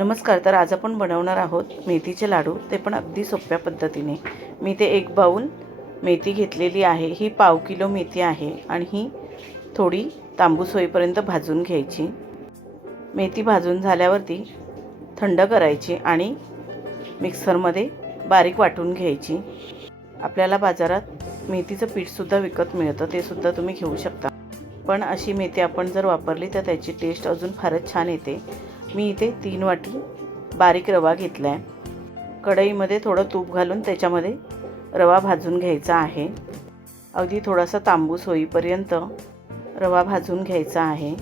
नमस्कार तर आज आपण बनवणार आहोत मेथीचे लाडू. ते पण अगदी सोप्या पद्धतीने. मी ते एक बाऊल मेथी घेतलेली आहे. ही पाव किलो मेथी आहे आणि ही थोडी तांबूस होईपर्यंत भाजून घ्यायची. मेथी भाजून झाल्यावरती थंड करायची आणि मिक्सरमध्ये बारीक वाटून घ्यायची. आपल्याला बाजारात मेथीचं पीठसुद्धा विकत मिळतं ते सुद्धा तुम्ही घेऊ शकता. पण अशी मेथी आपण जर वापरली तर त्याची टेस्ट अजून फारच छान येते. मी इथे तीन वाटी बारीक रवा घेतला आहे कढईमध्ये थोडं तूप घालून त्याच्यामध्ये रवा भाजून घ्यायचा आहे. अगदी थोडासा तांबूस होईपर्यंत रवा भाजून घ्यायचा आहे.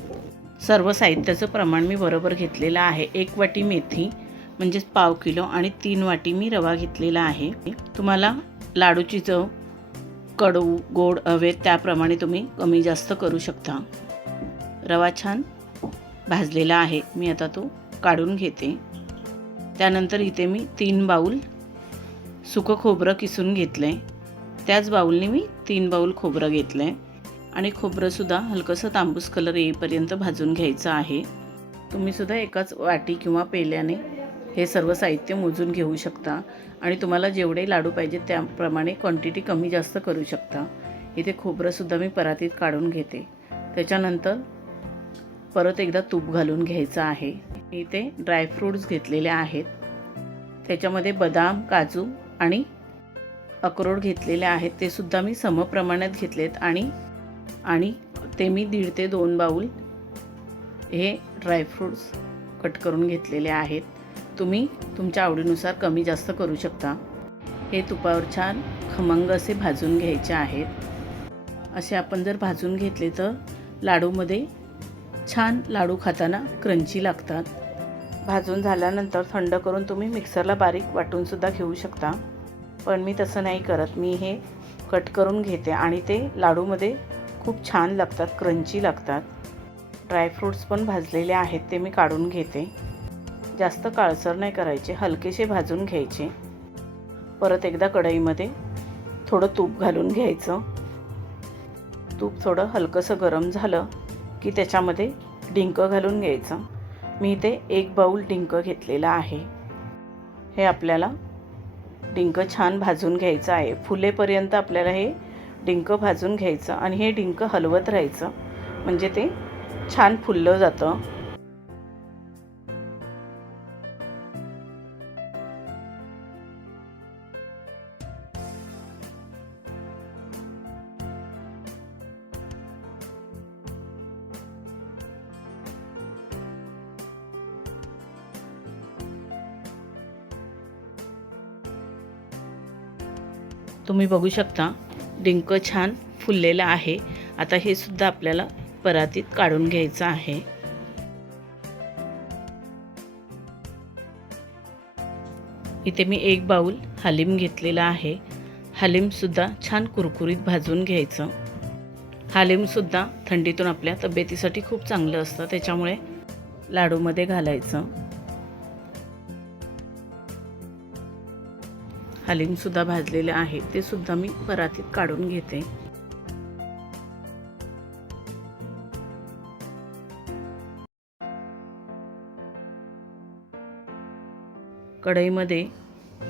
सर्व साहित्याचं प्रमाण मी बरोबर घेतलेलं आहे. एक वाटी मेथी म्हणजेच पाव किलो आणि तीन वाटी मी रवा घेतलेला आहे. तुम्हाला लाडूची चव कडू गोड हवे त्याप्रमाणे तुम्ही कमी जास्त करू शकता. रवा छान भाजलेला आहे. मी आता तो काढून घेते. त्यानंतर इथे मी तीन बाऊल सुकं खोबरं किसून घेतलं आहे त्याच बाऊलने मी तीन बाऊल खोबरं घेतलं आहे आणि खोबरंसुद्धा हलकंसं तांबूस कलर येईपर्यंत भाजून घ्यायचं आहे. तुम्हीसुद्धा एकाच वाटी किंवा पेल्याने हे सर्व साहित्य मोजून घेऊ शकता. आणि तुम्हाला जेवढे लाडू पाहिजेत त्याप्रमाणे क्वांटिटी कमी जास्त करू शकता. इथे खोबरंसुद्धा मी परातीत काढून घेते. त्याच्यानंतर परत एकदा तूप घालून घ्यायचं आहे. इथे ड्रायफ्रूट्स घेतलेले आहेत. त्याच्यामध्ये बदाम काजू आणि अक्रोड घेतलेले आहेत. ते सुद्धा मी समप्रमाणात घेतलेत आणि आणि ते मी दीड ते दोन बाऊल हे ड्रायफ्रूट्स कट करून घेतलेले आहेत. तुम्ही तुमच्या आवडीनुसार कमी जास्त करू शकता. हे तुपावर छान खमंग असे भाजून घ्यायचे आहेत. असे आपण जर भाजून घेतले तर लाडूमध्ये छान लाडू खाताना क्रंची लागतात. भाजून झाल्यानंतर थंड करून तुम्ही मिक्सरला बारीक वाटूनसुद्धा घेऊ शकता. पण मी तसं नाही करत. मी हे कट करून घेते आणि ते लाडूमध्ये खूप छान लागतात क्रंची लागतात. ड्रायफ्रूट्स पण भाजलेले आहेत ते मी काढून घेते. जास्त काळसर नाही करायचे हलकेसे भाजून घ्यायचे. परत एकदा कढईमध्ये थोडं तूप घालून घ्यायचं. तूप थोडं हलकंसं गरम झालं की त्याच्यामध्ये डिंक घालून घ्यायचं. मी इथे एक बाऊल डिंक घेतलेला आहे. हे आपल्याला डिंक छान भाजून घ्यायचं आहे. फुलेपर्यंत आपल्याला हे डिंक भाजून घ्यायचं आणि हे डिंक हलवत राहायचं. म्हणजे ते छान फुललं जातं. तुम्ही बघू शकता डिंक छान फुललेलं आहे. आता हे सुद्धा आपल्याला परातीत काढून घ्यायचं आहे. इथे मी एक बाऊल हलीम घेतलेला आहे. हलीमसुद्धा छान कुरकुरीत भाजून घ्यायचं. हलीमसुद्धा थंडीतून आपल्या तब्येतीसाठी खूप चांगलं असतं त्याच्यामुळे लाडूमध्ये घालायचं. हलीमसुद्धा भाजलेले आहे. ते सुद्धा मी परातीत काढून घेते. कढईमध्ये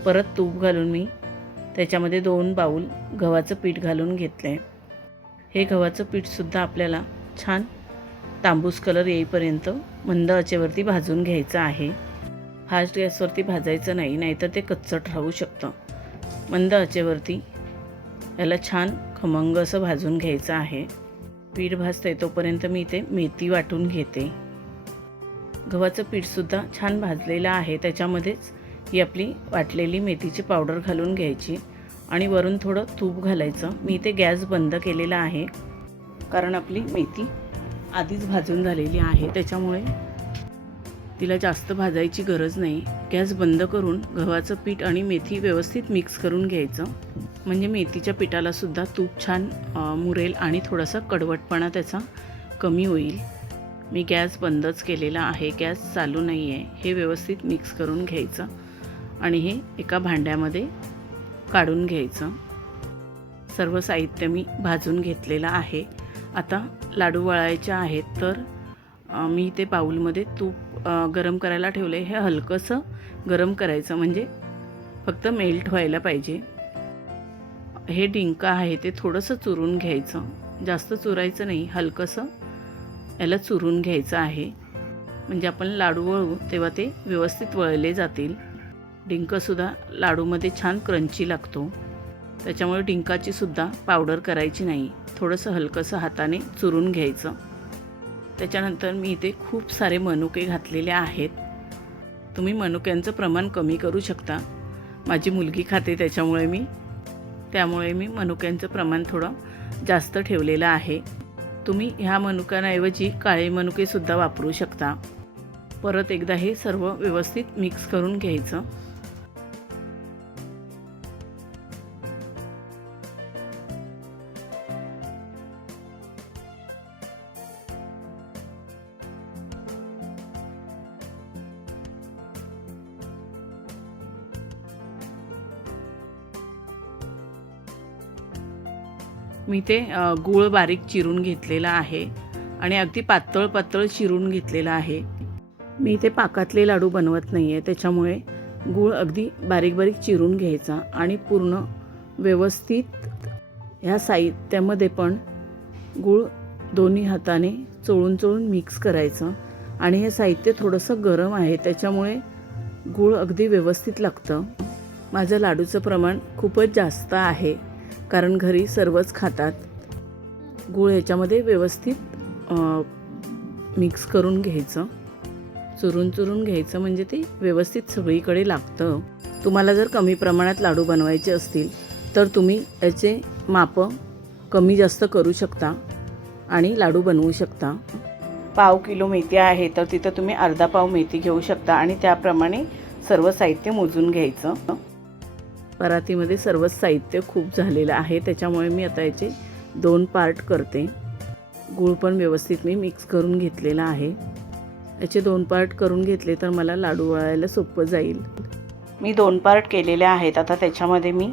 परत तूप घालून मी त्याच्यामध्ये दोन बाऊल गव्हाचं पीठ घालून घेतलं आहे हे गव्हाचं पीठसुद्धा आपल्याला छान तांबूस कलर येईपर्यंत मंद आचेवरती भाजून घ्यायचं आहे. फास्ट गॅसवरती भाजायचं नाही नाहीतर ते कच्चट राहू शकतं. मंद आचेवरती याला छान खमंग असं भाजून घ्यायचं आहे. पीठ भाजतंय तोपर्यंत मी इथे मेथी वाटून घेते. गव्हाचं पीठसुद्धा छान भाजलेलं आहे त्याच्यामध्येच ही आपली वाटलेली मेथीची पावडर घालून घ्यायची आणि वरून थोडं तूप घालायचं. मी इथे गॅस बंद केलेला आहे कारण आपली मेथी आधीच भाजून झालेली आहे त्याच्यामुळे तिला जास्त भाजायची गरज नाही. गॅस बंद करून गव्हाचं पीठ आणि मेथी व्यवस्थित मिक्स करून घ्यायचं. म्हणजे मेथीच्या पिठालासुद्धा तूप छान मुरेल आणि थोडासा कडवटपणा त्याचा कमी होईल. मी गॅस बंदच केलेला आहे. गॅस चालू नाही आहे हे व्यवस्थित मिक्स करून घ्यायचं आणि हे एका भांड्यामध्ये काढून घ्यायचं. सर्व साहित्य मी भाजून घेतलेलं आहे. आता लाडू वळायचे आहेत तर मी ते पाऊलमध्ये तूप गरम करायला ठेवलं आहे हे हलकंसं गरम करायचं म्हणजे फक्त मेल्ट व्हायला पाहिजे. हे डिंक आहे ते थोडंसं चुरून घ्यायचं. जास्त चुरायचं नाही हलकंसं याला चुरून घ्यायचं आहे. म्हणजे आपण लाडू वळू तेव्हा ते व्यवस्थित वळले जातील. डिंकसुद्धा लाडूमध्ये छान क्रंची लागतो. त्याच्यामुळे डिंकाचीसुद्धा पावडर करायची नाही. थोडंसं हलकंसं हाताने चुरून घ्यायचं. त्याच्यानंतर मी इथे खूप सारे मनुके घातलेले आहेत. तुम्ही मनुक्यांचं प्रमाण कमी करू शकता. माझी मुलगी खाते त्याच्यामुळे मी त्यामुळे मी मनुक्यांचं प्रमाण थोडं जास्त ठेवलेलं आहे. तुम्ही ह्या मनुक्यांऐवजी काळे मनुकेसुद्धा वापरू शकता. परत एकदा हे सर्व व्यवस्थित मिक्स करून घ्यायचं. मी ते गूळ बारीक चिरून घेतलेला आहे आणि अगदी पातळ पातळ चिरून घेतलेला आहे. मी ते पाकातले लाडू बनवत नाही आहे त्याच्यामुळे गूळ अगदी बारीक बारीक चिरून घ्यायचा आणि पूर्ण व्यवस्थित ह्या साहित्यामध्ये पण गूळ दोन्ही हाताने चोळून चोळून मिक्स करायचं आणि हे साहित्य थोडंसं गरम आहे त्याच्यामुळे गूळ अगदी व्यवस्थित लागतं. माझं लाडूचं प्रमाण खूपच जास्त आहे. कारण घरी सर्वच खातात. गूळ ह्याच्यामध्ये व्यवस्थित मिक्स करून घ्यायचं. चुरून चुरून घ्यायचं म्हणजे ते व्यवस्थित सगळीकडे लागतं. तुम्हाला जर कमी प्रमाणात लाडू बनवायचे असतील तर तुम्ही याचे मापं कमी जास्त करू शकता आणि लाडू बनवू शकता. पाव किलो मेथी आहे तर तिथं तुम्ही अर्धा पाव मेथी घेऊ शकता आणि त्याप्रमाणे सर्व साहित्य मोजून घ्यायचं. परातीमध्ये सर्वच साहित्य खूप झालेलं आहे. त्याच्यामुळे मी आता याचे दोन पार्ट करते. गूळ पण व्यवस्थित मी मिक्स करून घेतलेला आहे. याचे दोन पार्ट करून घेतले तर मला लाडू वळायला सोपं जाईल. मी दोन पार्ट केलेले आहेत. आता त्याच्यामध्ये मी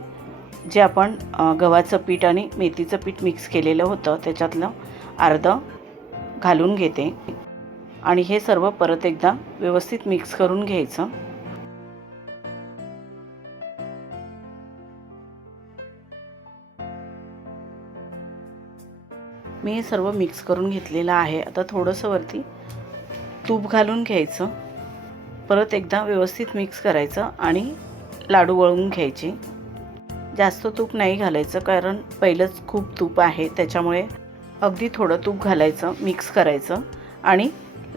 जे आपण गव्हाचं पीठ आणि मेथीचं पीठ मिक्स केलेलं होतं त्याच्यातलं अर्धं घालून घेते. आणि हे सर्व परत एकदा व्यवस्थित मिक्स करून घ्यायचं. मी हे सर्व मिक्स करून घेतलेलं आहे. आता थोडंसं वरती तूप घालून घ्यायचं. परत एकदा व्यवस्थित मिक्स करायचं आणि लाडू वळून घ्यायचे. जास्त तूप नाही घालायचं कारण पहिलंच खूप तूप आहे. त्याच्यामुळे अगदी थोडं तूप घालायचं मिक्स करायचं आणि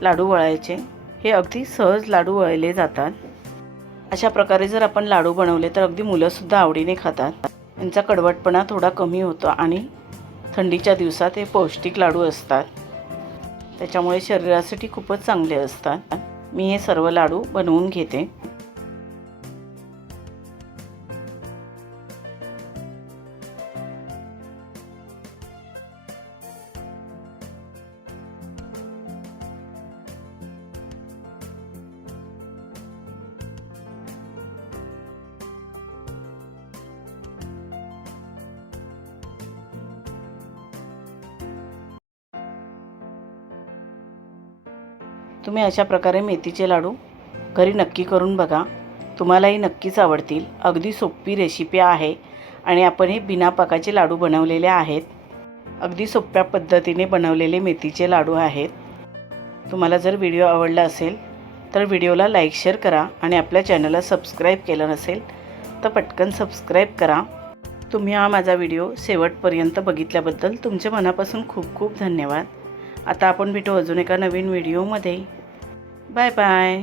लाडू वळायचे. हे अगदी सहज लाडू वळले जातात. अशा प्रकारे जर आपण लाडू बनवले तर अगदी मुलंसुद्धा आवडीने खातात. यांचा कडवटपणा थोडा कमी होतो आणि थंडीच्या दिवसात हे पौष्टिक लाडू असतात. त्याच्यामुळे शरीरासाठी खूपच चांगले असतात. मी हे सर्व लाडू बनवून घेते. तुम्ही अशा प्रकारे मेथीचे लाडू घरी नक्की करून बघा. तुम्हालाही नक्कीच आवडतील. अगदी सोपी रेसिपी आहे आणि आपण हे बिना पाकाचे लाडू बनवलेले आहेत. अगदी सोप्या पद्धतीने बनवलेले मेथीचे लाडू आहेत. तुम्हाला जर व्हिडिओ आवडला असेल तर व्हिडिओला लाईक शेअर करा आणि आपल्या चॅनलला सबस्क्राईब केलं नसेल तर पटकन सबस्क्राईब करा. तुम्ही हा माझा व्हिडिओ शेवटपर्यंत बघितल्याबद्दल तुमच्या मनापासून खूप खूप धन्यवाद. आता आपण भेटू अजून एका नवीन व्हिडिओमध्ये. 拜拜。